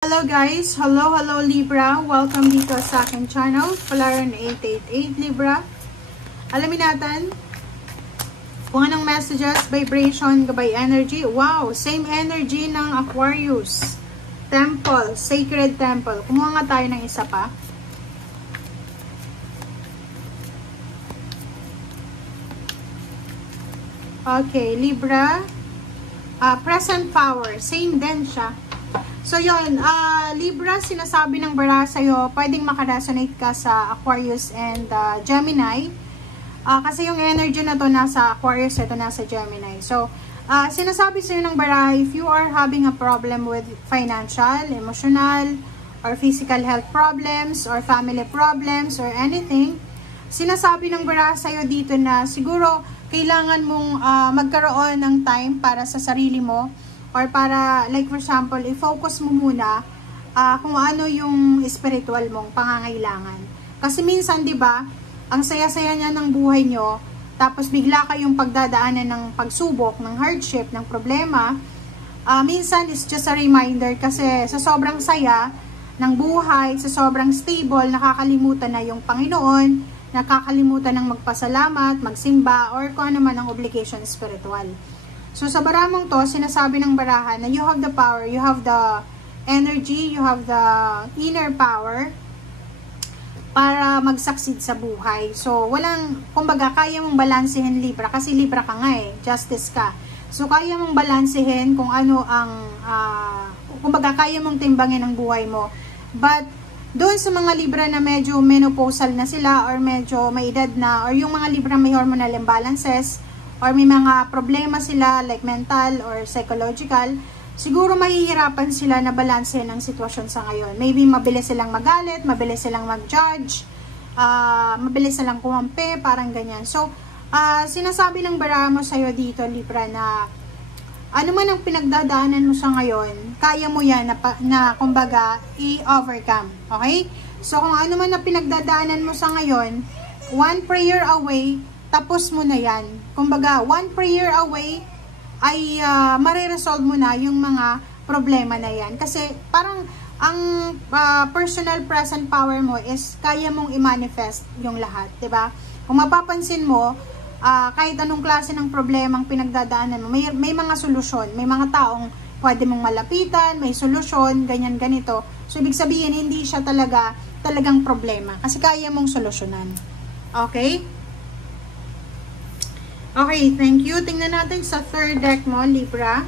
Hello guys! Hello Libra! Welcome dito sa aking channel, Falaran 888 Libra. Alamin natin kung anong messages, vibration, gabay energy. Wow! Same energy ng Aquarius. Temple, Sacred Temple. Kumuha nga tayo ng isa pa. Okay, Libra. Present power. Same din siya. So yun, Libra, sinasabi ng bara sa'yo, pwedeng makaresonate ka sa Aquarius and Gemini. Kasi yung energy na to nasa Aquarius, ito nasa Gemini. So, sinasabi sa'yo ng bara, if you are having a problem with financial, emotional, or physical health problems, or family problems, or anything, sinasabi ng bara sa'yo dito na siguro kailangan mong magkaroon ng time para sa sarili mo. Or para, like for example, i-focus mo muna kung ano yung spiritual mong pangangailangan. Kasi minsan, di ba, ang saya-saya niya ng buhay nyo, tapos bigla kayong pagdadaanan ng pagsubok, ng hardship, ng problema, minsan it's just a reminder kasi sa sobrang saya ng buhay, sa sobrang stable, nakakalimutan na yung Panginoon, nakakalimutan ng magpasalamat, magsimba, or kung ano man ang obligation spiritual. So, sa baramong to, sinasabi ng barahan na you have the power, you have the energy, you have the inner power para mag-succeed sa buhay. So, walang, kumbaga, kaya mong balansehin Libra, kasi Libra ka nga eh, justice ka. So, kaya mong balansehin kung ano ang, kumbaga, kaya mong timbangin ang buhay mo. But, doon sa mga Libra na medyo menopausal na sila, or medyo may edad na, or yung mga Libra may hormonal imbalances, or may mga problema sila like mental or psychological, siguro mahihirapan sila na balanse ng sitwasyon sa ngayon. Maybe mabilis silang magalit, mabilis silang mag-judge, mabilis silang kumampi, parang ganyan. So, sinasabi ng bara mo sa'yo dito, Libra, na ano man ang pinagdadaanan mo sa ngayon, kaya mo yan na kumbaga, i-overcome. Okay? So, kung ano man ang pinagdadaanan mo sa ngayon, one prayer away, tapos mo na yan. Kumbaga, one prayer away ay mariresolve mo na yung mga problema na yan. Kasi parang ang personal present power mo is kaya mong i-manifest yung lahat. Diba? Kung mapapansin mo, kahit anong klase ng problemang pinagdadaanan mo, may mga solusyon. May mga taong pwede mong malapitan, may solusyon, ganyan, ganito. So, ibig sabihin, hindi siya talagang problema. Kasi kaya mong solusyonan. Okay? Okay, thank you. Tingnan natin sa third deck mo, Libra.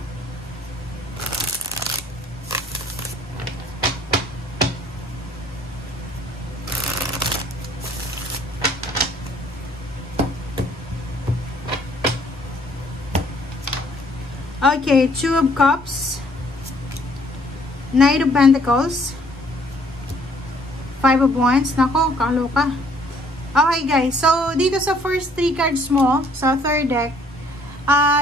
Okay, Two of Cups, Knight of Pentacles, Five of Wands. Nako, kaloka. Okay guys, so dito sa first 3 cards mo, sa third deck,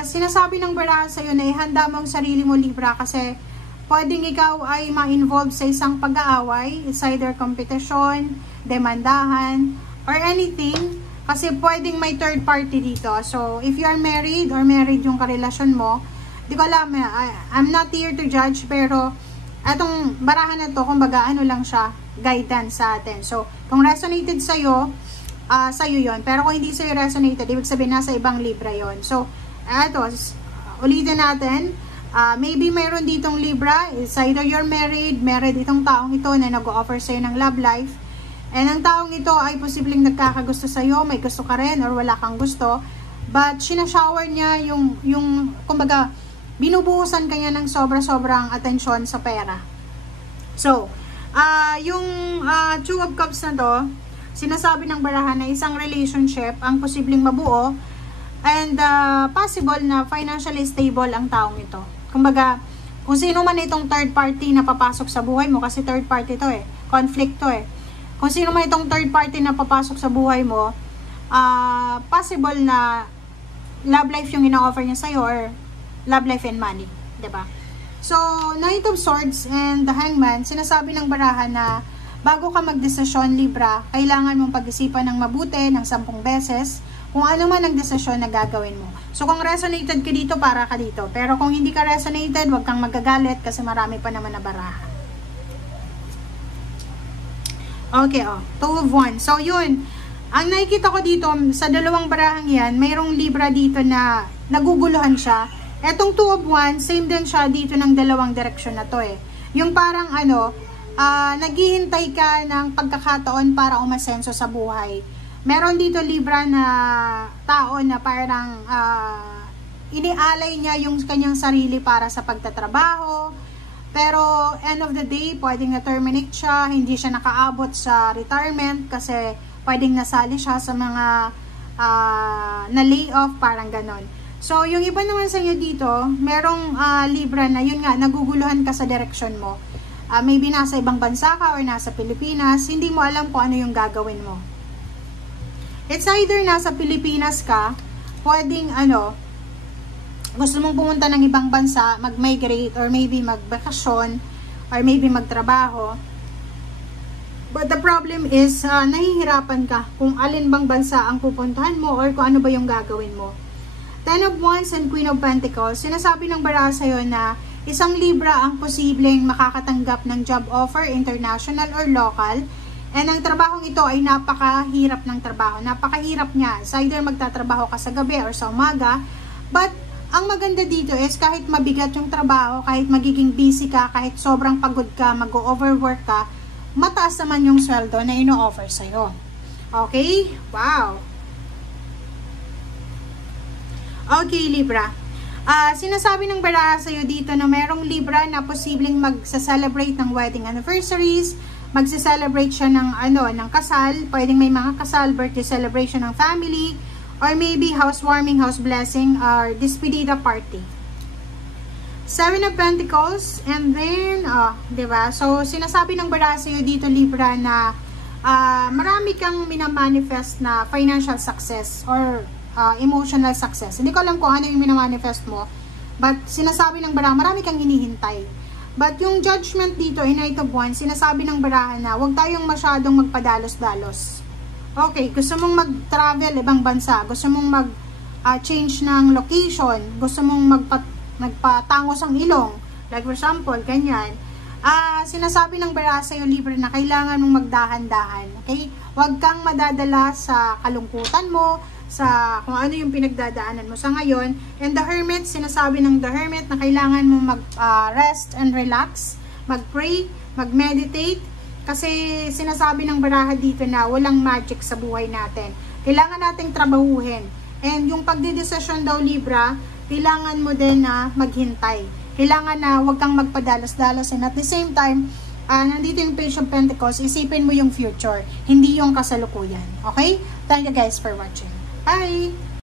sinasabi ng baraha sa'yo na ihanda mo ang sarili mo, Libra, kasi pwedeng ikaw ay ma-involve sa isang pag-aaway, it's either competition, demandahan, or anything, kasi pwedeng may third party dito. So, if you are married or married yung karelasyon mo, di ko alam, I'm not here to judge, pero atong barahan na to, kumbaga ano lang siya, guidance sa atin. So, kung resonated sa'yo yun. Pero kung hindi sa'yo resonated, ibig sabihin nasa ibang Libra yon. So, eto, ulitin natin. Maybe mayroon ditong Libra, it's either you're married itong taong ito na nag-offer sa'yo ng love life. And ang taong ito ay posibleng nagkakagusto sa'yo, may gusto ka rin or wala kang gusto. But, sinashower niya yung kumbaga, binubuhusan kanya ng sobra-sobrang atensyon sa pera. So, yung Two of Cups na to, sinasabi ng barahan na isang relationship ang posibleng mabuo and possible na financially stable ang taong ito. Kumbaga, kung sino man itong third party na papasok sa buhay mo, kasi third party to eh, conflict to eh. Kung sino man itong third party na papasok sa buhay mo, possible na love life yung ina-offer niya sa'yo or love life and money. Diba? So, Knight of Swords and the Hangman, sinasabi ng barahan na bago ka magdesisyon, Libra, kailangan mong pag-isipan ng mabuti ng 10 beses kung ano man ang desisyon na gagawin mo. So, kung resonated ka dito, para ka dito. Pero kung hindi ka resonated, huwag kang magagalit kasi marami pa naman na baraha. Okay, oh. Two of Wands. So, yun. Ang nakikita ko dito, sa dalawang barahang yan, mayroong Libra dito na naguguluhan siya. Etong Two of Wands, same din siya dito ng dalawang direksyon na to eh. Yung parang naghihintay ka ng pagkakataon para umasenso sa buhay. Meron dito Libra na tao na parang inialay niya yung kanyang sarili para sa pagtatrabaho. Pero end of the day, pwedeng na-terminate siya, hindi siya nakaabot sa retirement kasi pwedeng nasali siya sa mga na-layoff, parang ganon. So, yung iba naman sa inyo dito, merong Libra na yun nga, naguguluhan ka sa direction mo. Maybe nasa ibang bansa ka or nasa Pilipinas, hindi mo alam kung ano yung gagawin mo. It's either nasa Pilipinas ka, pwedeng gusto mong pumunta ng ibang bansa, mag-migrate, or maybe magbakasyon, or maybe magtrabaho. But the problem is, nahihirapan ka kung alin bang bansa ang pupuntahan mo or kung ano ba yung gagawin mo. Ten of Wands and Queen of Pentacles, sinasabi ng baraha sa'yo na isang Libra ang posibleng makakatanggap ng job offer, international or local. And ang trabahong ito ay napakahirap ng trabaho. Napakahirap niya. It's either magtatrabaho ka sa gabi or sa umaga. But ang maganda dito is kahit mabigat yung trabaho, kahit magiging busy ka, kahit sobrang pagod ka, mag-overwork ka, mataas naman yung sweldo na ino-offer sa'yo. Okay? Wow! Okay, Libra. Sinasabi ng baraha sa'yo dito na merong Libra na posibleng magsa-celebrate ng wedding anniversaries, magsa-celebrate siya ng kasal, pwedeng may mga kasal, birthday celebration ng family, or maybe housewarming, house blessing, or despedida party. Seven of Pentacles, and then, diba? So, sinasabi ng baraha sa'yo dito, Libra, na marami kang minamanifest na financial success or emotional success. Hindi ko alam kung ano yung minamanifest mo, but sinasabi ng baraha, marami kang hinihintay. But yung judgment dito, in Knight of Wands, sinasabi ng baraha na huwag tayong masyadong magpadalos-dalos. Okay, gusto mong mag-travel ibang bansa, gusto mong mag-change ng location, gusto mong magpatangos ang ilong, like for example, ganyan. Sinasabi ng baraha sa'yo, Libra, na kailangan mong magdahan-dahan. Okay? Huwag kang madadala sa kalungkutan mo, sa kung ano yung pinagdadaanan mo sa ngayon. And the Hermit, sinasabi ng the Hermit na kailangan mo mag-rest and relax, mag-pray, mag-meditate, kasi sinasabi ng baraha dito na walang magic sa buhay natin. Kailangan nating trabahuhin. And yung pagdidesisyon daw, Libra, kailangan mo din na maghintay. Kailangan na huwag kang magpadalos-dalos. And at the same time, nandito yung Page of Pentacles, isipin mo yung future, hindi yung kasalukuyan. Okay? Thank you guys for watching. Bye!